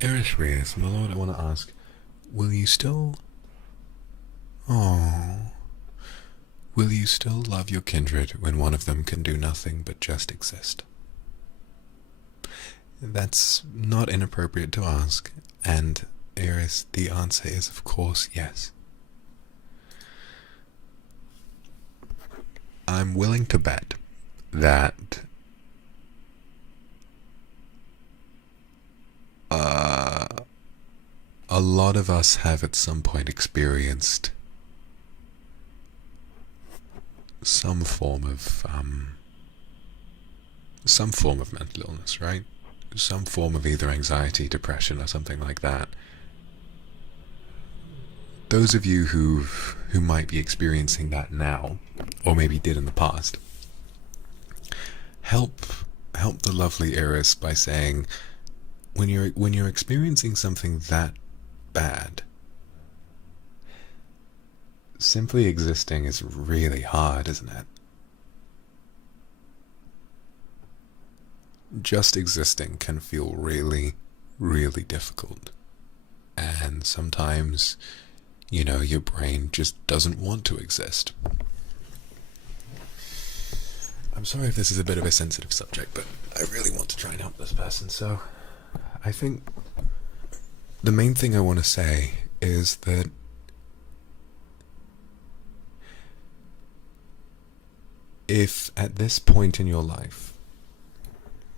Eris, my lord, I want to ask, will you still... Oh... Will you still love your kindred when one of them can do nothing but just exist? That's not inappropriate to ask, and Eris, the answer is of course yes. I'm willing to bet that a lot of us have at some point experienced some form of mental illness, right? Some form of either anxiety, depression, or something like that. Those of you who might be experiencing that now, or maybe did in the past, help the lovely Eris by saying, when you're experiencing something that bad, simply existing is really hard, isn't it? Just existing can feel really, really difficult. And sometimes, you know, your brain just doesn't want to exist. I'm sorry if this is a bit of a sensitive subject, but I really want to try and help this person, so I think the main thing I want to say is that if at this point in your life,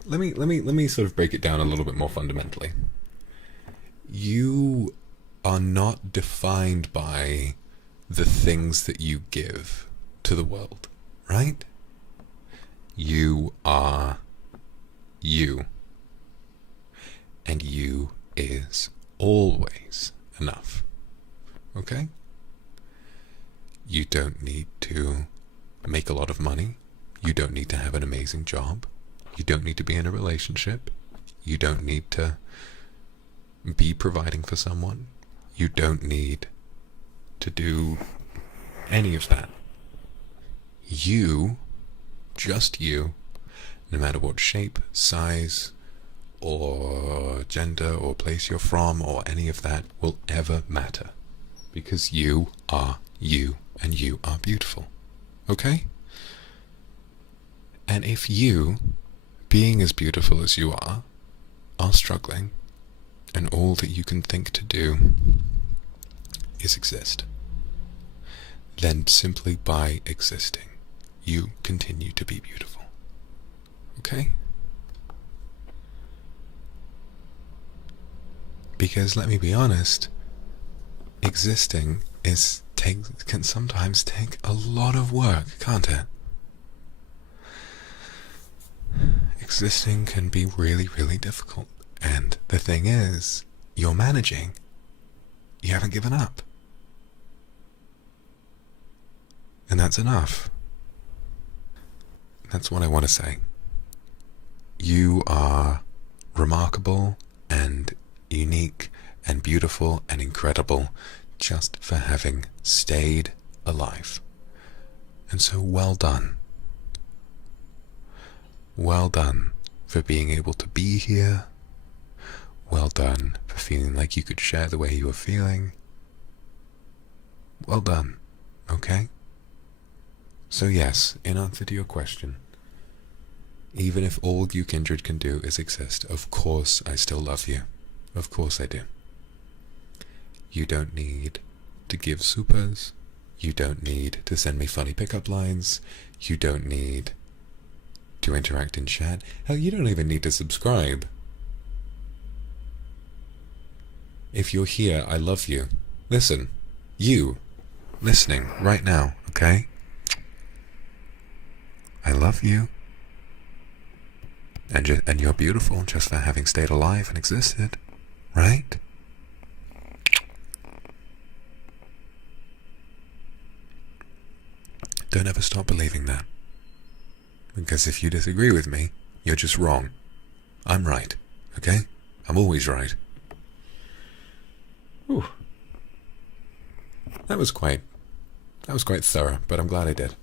let me sort of break it down a little bit more fundamentally. You are not defined by the things that you give to the world, right? You are you. And you is always enough. Okay? You don't need to make a lot of money. You don't need to have an amazing job. You don't need to be in a relationship. You don't need to be providing for someone. You don't need to do any of that. You, just you, no matter what shape, size, or gender, or place you're from, or any of that will ever matter. Because you are you, and you are beautiful. Okay? And if you, being as beautiful as you are struggling, and all that you can think to do is exist, then simply by existing, you continue to be beautiful. Okay? Because let me be honest, existing can sometimes take a lot of work, can't it? Existing can be really, really difficult. And the thing is, you're managing. You haven't given up. And that's enough. That's what I want to say. You are remarkable and unique and beautiful and incredible just for having stayed alive. And so well done. Well done for being able to be here. Well done for feeling like you could share the way you were feeling. Well done, okay? So yes, in answer to your question, even if all you kindred can do is exist, of course I still love you. Of course I do. You don't need to give supers. You don't need to send me funny pickup lines. You don't need to interact in chat. Hell, you don't even need to subscribe. If you're here, I love you. Listen, you, listening right now, okay? I love you. And you're beautiful just for having stayed alive and existed, right? Don't ever stop believing that. Because if you disagree with me, you're just wrong. I'm right, okay? I'm always right. Whew. That was quite thorough, but I'm glad I did.